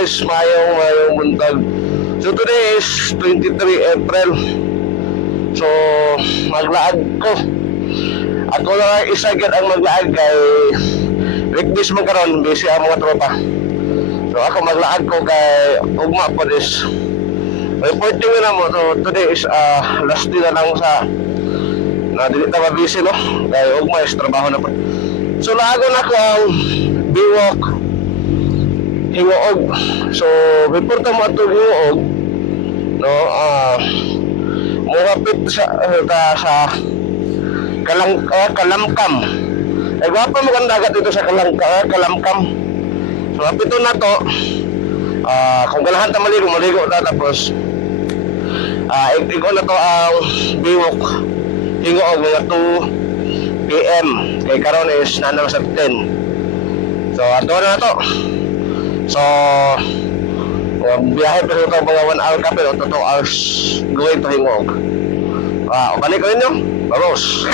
guys, mayong buntag. So today is 23 April. So maglaag ko. Ako lang isa gid ang maglaag kay weekdays man karon, busy ang mga tropa. So ako maglaag ko kay ugma po this. Reporting na mo. So today is last day na lang sa na dili ta busy no. Kay ugma is trabaho na po. So laagon ako ang biwok hingoog. So before ta mo ato hingoog no, murapit sa Kalamkam. Ay gwapo mo kang dagat dito sa Kalamkam. So apito na to, kung ganahan ta maligo ta, tapos igo na to ang biwok hingoog mga 2 PM kay karon is nanam sa 10. So ato na to. So biyahe pa ito mga 1 hour ka pero 2 hours going to hingog. Balik ko ninyo. Vamos.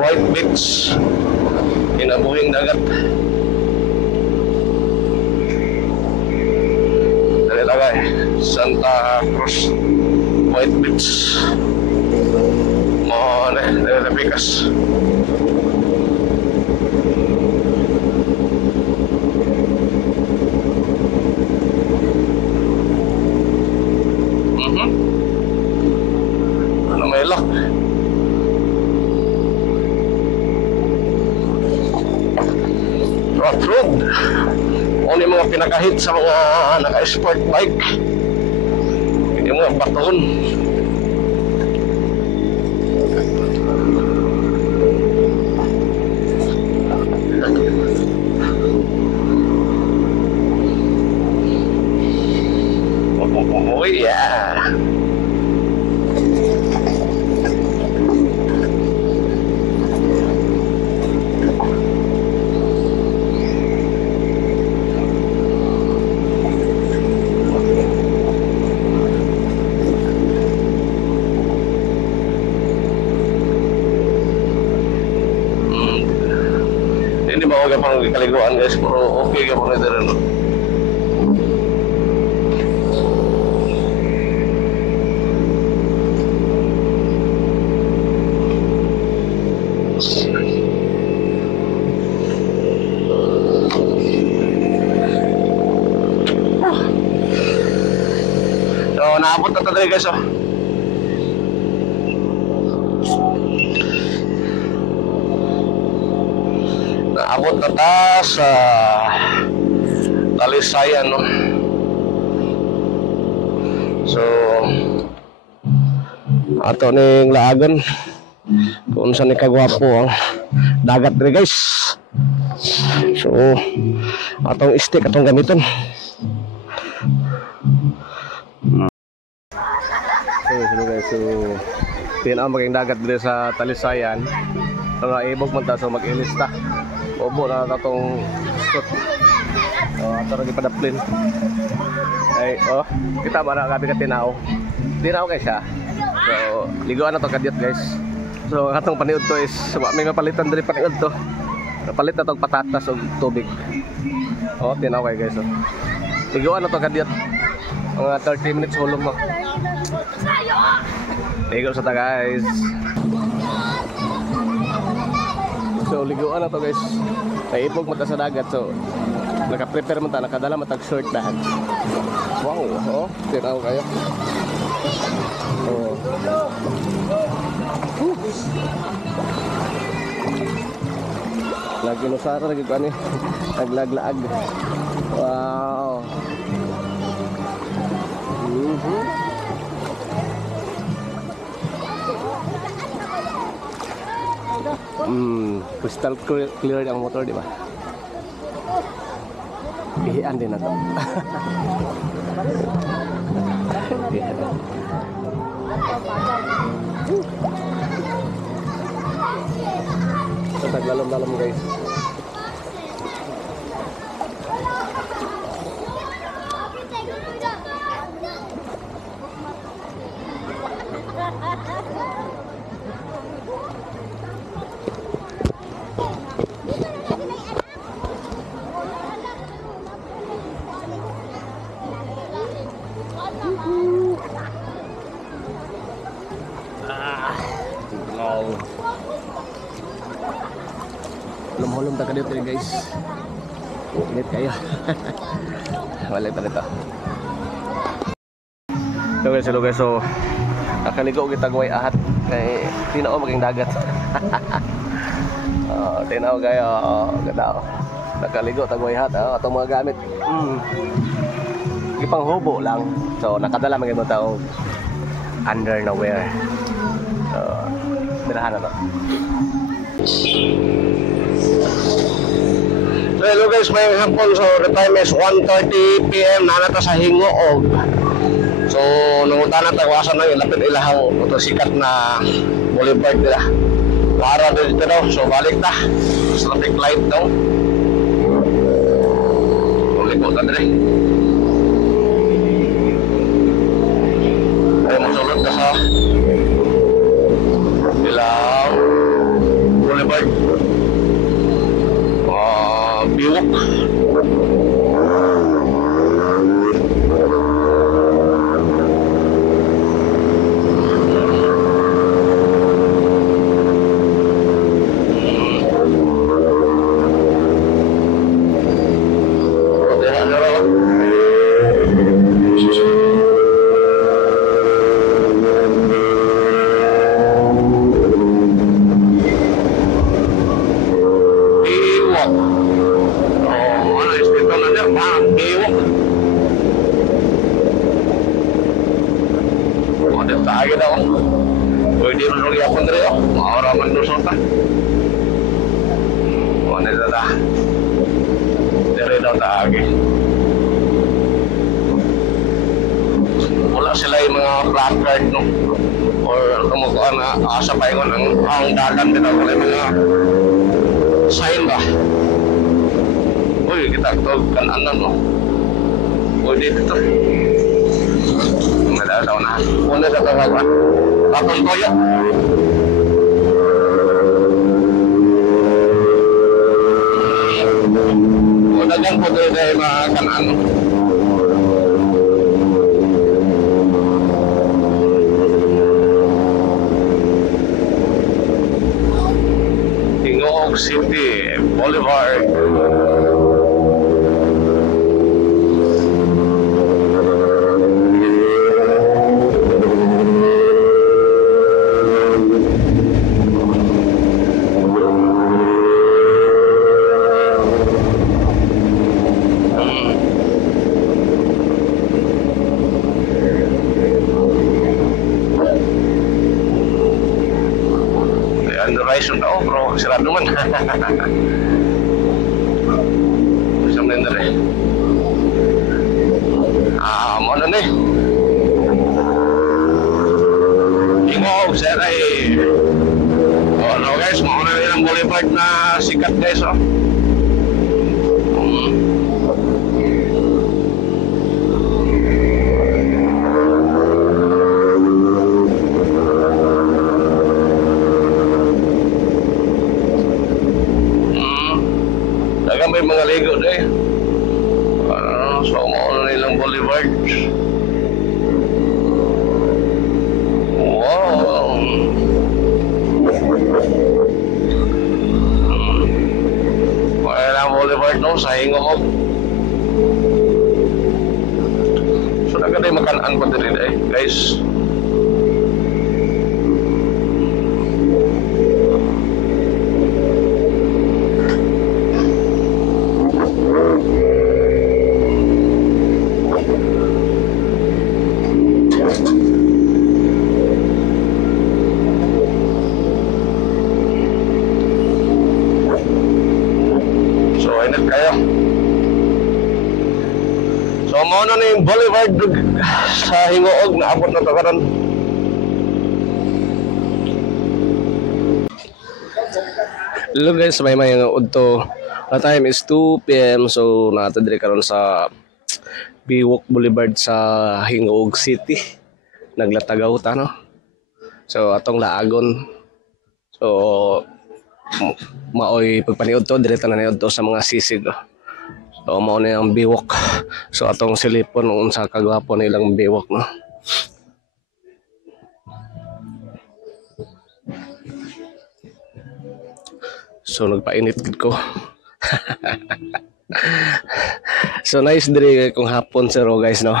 White Beach, kinabuhing dagat. Dali lagay Santa Cruz White Beach mo na dali pikas. Ano may lock? Off-road. Only mga pinakahit sa mga naka-sport bike. Hindi mga baton. Oh yeah. Hindi ba ako pang kaliguan guys, pero okay ka pang ito rin. So naabot na tayo guys. Naabot na ta sa Talisayan no. So ato ning laagan kung saan ni kagwapo ang dagat diri guys. So atong stick atong gamiton. So guys, so tinaan maging dagat diri sa Talisayan. So ibog man ta, so mag-ilista. Obo na natong spot. Ato lagi pada plane. Ay, kita ba na gabi ka tinaw. Tinaw guys ha. So, liguan na to kadyot guys. So, atong paniud to is may mapalitan diri paniud to. Napalit na tong patatas o tubig. Tinaw kay guys. Liguan na to kadyot. Mga 30 minutes hulog mo. Ligo sa ta guys. So liguan na to guys. Naipog mo ta sa dagat. So naka-prepare mo ta, nakadala mo tag short dahan. Wow, tinaw kayo. Lagi nusara lagi ko ani. Naglaglaag. Wow. Crystal clear ang motor, di ba? Ihian din na to. So, taglalom-lalom guys. Hulom-hulom ta kadito guys. Init kayo. Balik pa dito. Hello guys, so nakaligo kita guway ahat kay tinao maging dagat. Tinaw kayo, ganda. Nakaligo ta guway ahat, atong mga gamit. Ipang hubo lang. So nakadala man gyud tao underwear. Birahan na to. So hello guys, may hapon. So the time is 1:30 PM na nata sa Hingoog. So nangutana ta wasan na yung lapit ilahang ito sikat na boulevard nila. Para dito daw. So balik ta sa traffic light daw. Balik mo ta dire. Ay mo sulod ka sa ilang boulevard. Biwak. Lagi daw. Pwede mo nung yapon rin ako. Maaraman doon sa ta. Ano na ta? Dire daw taagi. Wala sila yung mga placard no. Or kumukuha na asa pa yun ang dagan din ako. Wala yung mga sign ba? Uy, kita ito kanan no. Uy, dito. Ada daw na. Una sa tagawa. Tapos toyo. Una dyan po tayo sa mga kanan. Hingoog City Boulevard. Underwriting daw bro, sirado man. Bisa blender eh. Mo na ni. Hingoog sir ay. No guys, mo na yung boulevard na sikat guys oh. May mga ligo deh. So mauna nilang boulevard. Wow. Kaya lang boulevard no, sa Hingoog. So nagkatay makanaan pa din eh, guys. So mao na ni Boulevard sa Hingoog na abot na to karon. Hello guys, may udto. The time is 2 PM, so natadiri karon sa Biwok Boulevard sa Hingoog City. Naglatagaw ta no. So atong laagon. So maoy pagpaniud to diretso na niud to sa mga sisig. So mao na ang Biwok. So atong silipon unsa kagwapo nilang Biwok no. So nagpainit gid ko. So nice diri kung hapon sir guys no.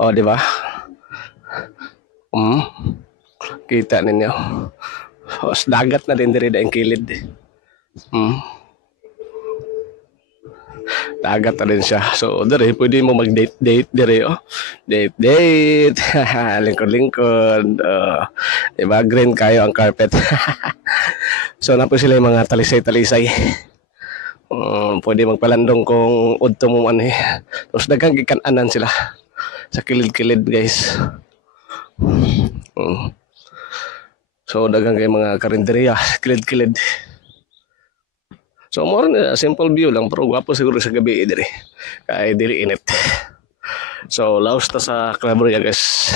Oh, di ba? Kita ninyo. Oh, dagat na din diri daing kilid. Dagat na din siya. So diri pwede mo mag-date diri oh. Date. Lingkod-lingkod. Diba? Green kayo ang carpet. So na po sila yung mga talisay-talisay. Pwede magpalandong kung udto mo man eh. Tapos daghang gikananan sila sa kilid-kilid guys. So daghang kay mga karinderya, kilid-kilid. So more na simple view lang pero gwapo siguro sa gabi diri. Kay diri init. So laos ta sa Claveria guys.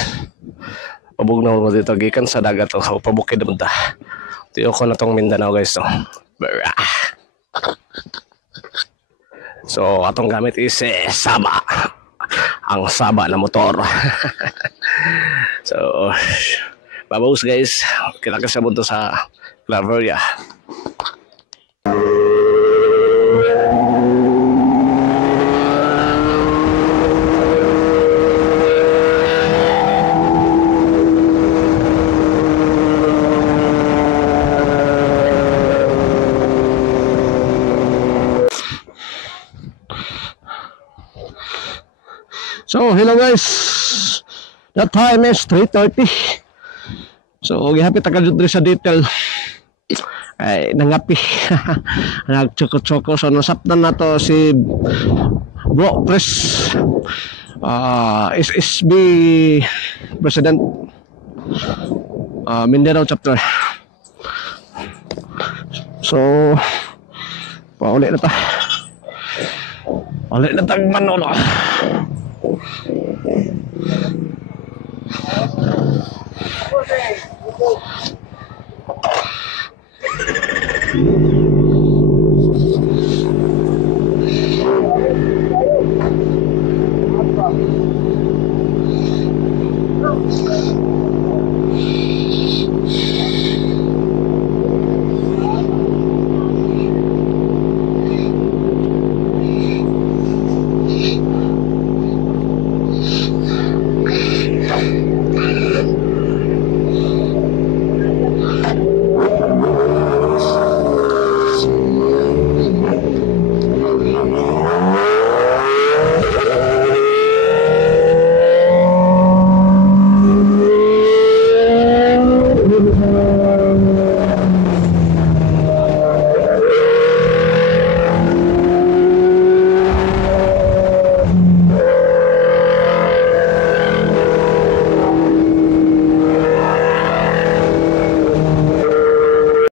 Pabugnaw mo dito gikan sa dagat o pabukid naman ta. Tiyo ko na tong Mindanao guys no. So atong gamit is Saba. Ang Saba na motor. So babos guys, kita kasabot to sa Claveria. So, hello guys. The time is 3:30. So, gihapit ka dito sa detail. Ay, nangapi. Nagchoko-choko. So, nasaptan na to si Bro Chris. SSB President. Mindanao chapter. So, paulit na ta. Paulit na tang Manolo. Okay.